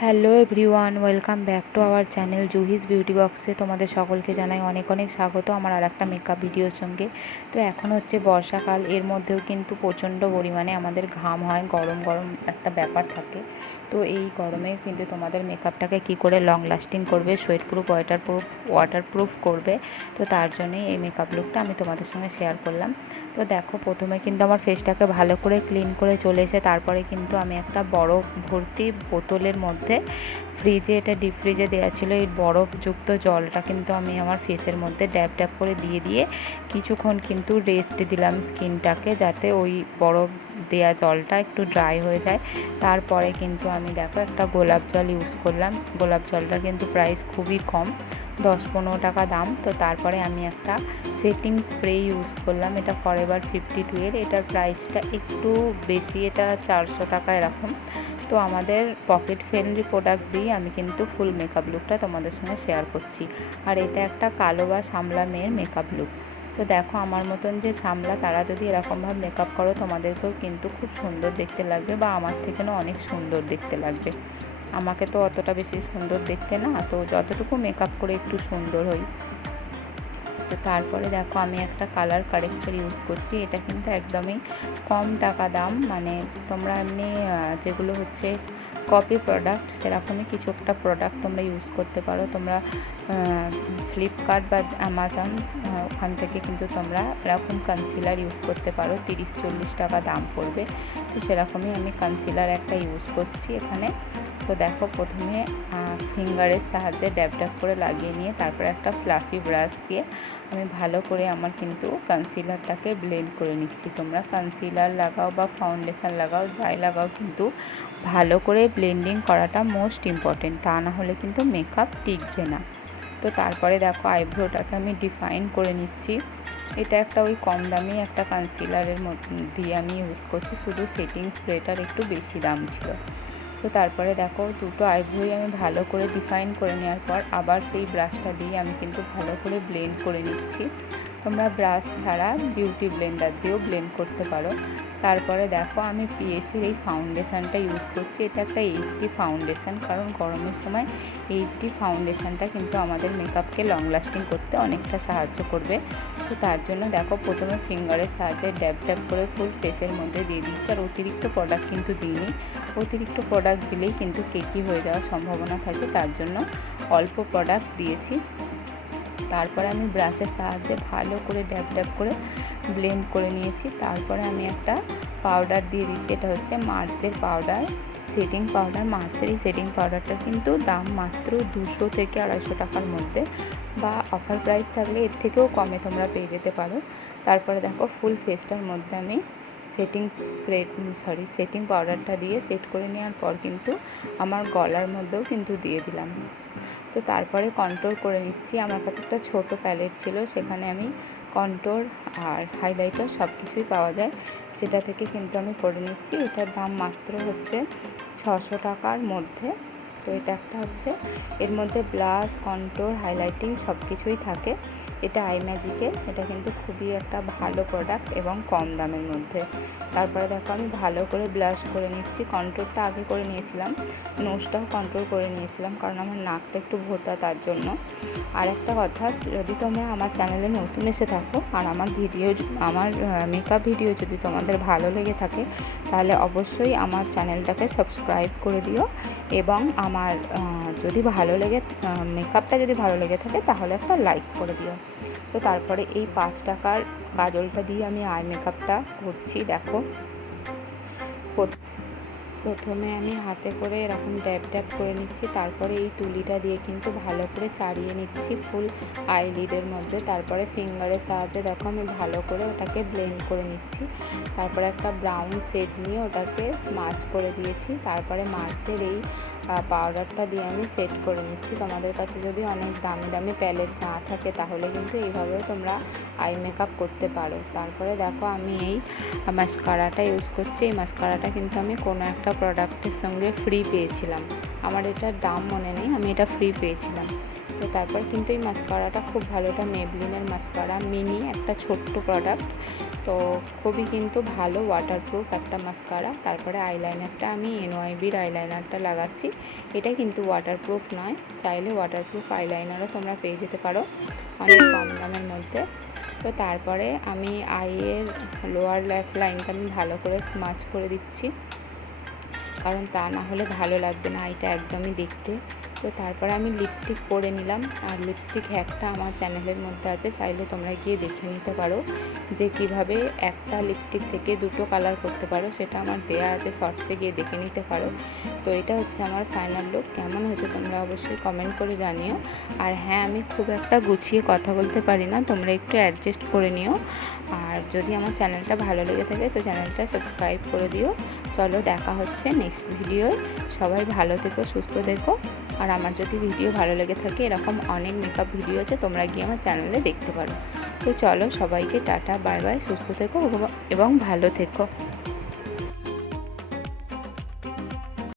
Hello everyone, welcome back to our channel Juhi's beauty বক্সে। তোমাদের সকলকে জানাই অনেক অনেক স্বাগত আমার আর একটা মেকআপ ভিডিওর সঙ্গে। তো এখন হচ্ছে বর্ষাকাল, এর মধ্যেও কিন্তু প্রচণ্ড পরিমাণে আমাদের ঘাম হয়, গরম গরম একটা ব্যাপার থাকে। তো এই গরমে কিন্তু তোমাদের মেকআপটাকে কি করে লং লাস্টিং করবে, সোয়েট প্রুফ, ওয়াটারপ্রুফ করবে, তো তার জন্যই এই মেকআপ লুকটা আমি তোমাদের সঙ্গে শেয়ার করলাম। তো দেখো, প্রথমে কিন্তু আমার ফেসটাকে ভালো করে ক্লিন করে চলে এসে তারপরে কিন্তু আমি একটা বরফ ভর্তি বোতলের মধ্যে ফ্রিজে, এটা ডিপ ফ্রিজে দেওয়া ছিল, এই বরফযুক্ত জলটা কিন্তু আমি আমার ফেসের মধ্যে ড্যাব ড্যাব করে দিয়ে কিছুক্ষণ কিন্তু রেস্ট দিলাম স্কিনটাকে, যাতে ওই বরফ দেওয়া জলটা একটু ড্রাই হয়ে যায়। তারপরে কিন্তু আমি দেখো একটা গোলাপ জল ইউজ করলাম। গোলাপ জলটার কিন্তু প্রাইস খুবই কম, 10-15 টাকা দাম। তো তারপরে আমি একটা সেটিং স্প্রে ইউজ করলাম, এটা ফরএভার 52 এর। এটার প্রাইসটা একটু বেশি, এটা 400 টাকা এরকম। তো আমাদের পকেট ফ্রেন্ডলি প্রোডাক্ট দিয়ে আমি কিন্তু ফুল মেকআপ লুকটা তোমাদের সঙ্গে শেয়ার করছি। আর এটা একটা কালো বা সামলা মেয়ের মেকআপ লুক। তো দেখো, আমার মতন যে সামলা, তারা যদি এরকমভাবে মেকআপ করো তোমাদেরকেও কিন্তু খুব সুন্দর দেখতে লাগবে, বা আমার থেকেও অনেক সুন্দর দেখতে লাগবে। আমাকে তো অতটা বেশি সুন্দর দেখতে না, তো যতটুকু মেকআপ করে একটু সুন্দর হই। তো তারপরে দেখো, আমি একটা কালার কারেক্টর ইউজ করছি, এটা কিন্তু একদমই কম টাকা দাম। মানে তোমরা এমনি যেগুলো হচ্ছে কপি প্রোডাক্ট, সেরকমই কিছু একটা প্রোডাক্ট তোমরা ইউজ করতে পারো। তোমরা ফ্লিপকার্ট বা অ্যামাজন, ওখান থেকে কিন্তু তোমরা এরকম কনসিলার ইউজ করতে পারো, 30-40 টাকা দাম পড়বে। তো সেরকমই আমি কনসিলার একটা ইউজ করছি এখানে। তো দেখো, প্রথমে ফিঙ্গারের সাহায্যে ড্যাব ড্যাব করে লাগিয়ে নিয়ে তারপরে একটা ফ্লাফি ব্রাশ দিয়ে আমি ভালো করে আমার কিন্তু কনসিলারটাকে ব্লেন্ড করে নিচ্ছি। তোমরা কনসিলার লাগাও বা ফাউন্ডেশন লাগাও, যাই লাগাও, কিন্তু ভালো করে ব্লেন্ডিং করাটা মোস্ট ইম্পর্টেন্ট, তা না হলে কিন্তু মেকআপ টিকবে না। তো তারপরে দেখো, আইব্রোটাকে আমি ডিফাইন করে নিচ্ছি। এটা একটা ওই কম দামি একটা কনসিলারের দিয়ে আমি ইউজ করছি, শুধু সেটিং স্প্রেটার একটু বেশি দাম ছিল। তো তারপরে দেখো, দুটো আইব্রোই আমি ভালো করে ডিফাইন করে নেওয়ার পর আবার সেই ব্রাশটা দিয়ে আমি কিন্তু ভালো করে ব্লেন্ড করে নিচ্ছি। তোমরা ব্রাশ ছাড়া বিউটি ব্লেন্ডার দিয়েও ব্লেন্ড করতে পারো। তারপরে দেখো, আমি পিএসির এই ফাউন্ডেশানটা ইউজ করছি, এটা একটা এইচডি ফাউন্ডেশান, কারণ গরমের সময় এইচডি ফাউন্ডেশানটা কিন্তু আমাদের মেকআপকে লং লাস্টিং করতে অনেকটা সাহায্য করবে। তো তার জন্য দেখো, প্রথমে ফিঙ্গারের সাহায্যে ড্যাব ড্যাব করে ফুল ফেসের মধ্যে দিয়ে দিচ্ছি। আর অতিরিক্ত প্রোডাক্ট কিন্তু দিইনি, অতিরিক্ত প্রোডাক্ট দিলেই কিন্তু কেকি হয়ে যাওয়ার সম্ভাবনা থাকে, তার জন্য অল্প প্রোডাক্ট দিয়েছি। তারপরে আমি ব্রাশের সাহায্যে ভালো করে ড্যাব ড্যাব করে ব্লেন্ড করে নিয়েছি। তারপরে আমি একটা পাউডার দিয়ে দিচ্ছি, এটা হচ্ছে মার্সের পাউডার, সেটিং পাউডার। মার্সের এই সেটিং পাউডারটা কিন্তু দাম মাত্র 200 থেকে 250 টাকার মধ্যে, বা অফার প্রাইস থাকলে এর থেকেও কমে তোমরা পেয়ে যেতে পারো। তারপরে দেখো, ফুল ফেসটার মধ্যে আমি সেটিং পাউডারটা দিয়ে সেট করে নেওয়ার পর কিন্তু আমার গলার মধ্যেও কিন্তু দিয়ে দিলাম। তো তারপরে কন্ট্রোল করে নিচ্ছি। আমার কাছে একটা ছোটো প্যালেট ছিল, সেখানে আমি কন্ট্রোল আর হাইলাইটার সব কিছুই পাওয়া যায়, সেটা থেকে কিন্তু আমি করে নিচ্ছি। এটার দাম মাত্র হচ্ছে 600 টাকার মধ্যে। তো এটা একটা হচ্ছে, এর মধ্যে ব্লাশ, কন্ট্রোল, হাইলাইটিং সব কিছুই থাকে। এটা আই ম্যাজিকের, এটা কিন্তু খুবই একটা ভালো প্রোডাক্ট এবং কম দামের মধ্যে। তারপরে দেখো, আমি ভালো করে ব্লাশ করে নিচ্ছি। কন্ট্রোলটা আগে করে নিয়েছিলাম, নোজটাও কন্ট্রোল করে নিয়েছিলাম, কারণ আমার নাকটা একটু ভোঁতা, তার জন্য। আর একটা কথা, যদি তোমরা আমার চ্যানেলে নতুন এসে থাকো আর আমার মেকআপ ভিডিও যদি তোমাদের ভালো লেগে থাকে, তাহলে অবশ্যই আমার চ্যানেলটাকে সাবস্ক্রাইব করে দিও। এবং আমার যদি মেকআপটা যদি ভালো লেগে থাকে, তাহলে একটা লাইক করে দিও। তো তারপরে এই 5 টাকার কাজলটা দিয়ে আমি আই মেকআপটা করছি। দেখো, প্রথমে আমি হাতে করে এরকম ড্যাব ড্যাব করে নিচ্ছি, তারপরে এই তুলিটা দিয়ে কিন্তু ভালো করে চাড়িয়ে নিচ্ছি ফুল আইলিডের মধ্যে। তারপরে ফিঙ্গারের সাহায্যে দেখো আমি ভালো করে ওটাকে ব্লেন্ড করে নিচ্ছি। তারপরে একটা ব্রাউন শেড নিয়ে ওটাকে স্মাচ করে দিয়েছি। তারপরে মার্সের এই পাউডারটা দিয়ে আমি সেট করে নিচ্ছি। তোমাদের কাছে যদি অনেক দামি দামি প্যালেট না থাকে, তাহলে কিন্তু এইভাবেও তোমরা আই মেকআপ করতে পারো। তারপরে দেখো, আমি এই মাস্কারাটা ইউজ করছি। এই মাস্কারাটা কিন্তু আমি কোনো একটা প্রোডাক্টের সঙ্গে ফ্রি পেয়েছিলাম, আমার এটার দাম মনে নেই, আমি এটা ফ্রি পেয়েছিলাম। তো তারপর কিন্তু এই মাস্কারাটা খুব ভালো, এটা মেবলিনের মাস্কারা মিনি, একটা ছোট্ট প্রোডাক্ট। তো খুবই কিন্তু ভালো ওয়াটারপ্রুফ একটা মাস্কারা। তারপরে আইলাইনারটা আমি এনওয়াইবির আইলাইনারটা লাগাচ্ছি। এটা কিন্তু ওয়াটারপ্রুফ নয়, চাইলে ওয়াটারপ্রুফ আইলাইনারও তোমরা পেয়ে যেতে পারো অনেক কম দামের মধ্যে। তো তারপরে আমি আইয়ের লোয়ার ল্যাশ লাইনটা আমি ভালো করে স্মাচ করে দিচ্ছি, কারণ তা না হলে ভালো লাগবে না আইটা একদমই দেখতে। তো তারপরে আমি লিপস্টিক পরে নিলাম, আর লিপস্টিক হ্যাকটা আমার চ্যানেলের মধ্যে আছে, চাইলে তোমরা গিয়ে দেখে নিতে পারো যে কিভাবে একটা লিপস্টিক থেকে দুটো কালার করতে পারো, সেটা আমার দেয়া আছে, শর্টসে গিয়ে দেখে নিতে পারো। তো এটা হচ্ছে আমার ফাইনাল লুক। কেমন হয়েছে তোমরা অবশ্যই কমেন্ট করে জানিও। আর হ্যাঁ, আমি খুব একটা গুছিয়ে কথা বলতে পারি না, তোমরা একটু অ্যাডজাস্ট করে নিও। আর যদি আমার চ্যানেলটা ভালো লেগে থাকে তো চ্যানেলটা সাবস্ক্রাইব করে দিও। চলো, দেখা হচ্ছে নেক্সট ভিডিওয়। সবাই ভালো থেকো, সুস্থ থেকো। আর আমার যদি ভিডিও ভালো লেগে থাকে, এরকম অনেক মেকআপ ভিডিও আছে, তোমরা গিয়ে আমার চ্যানেলে দেখতে পারো। তো চলো, সবাইকে টাটা, বাই বাই, সুস্থ থেকো এবং ভালো থেকো।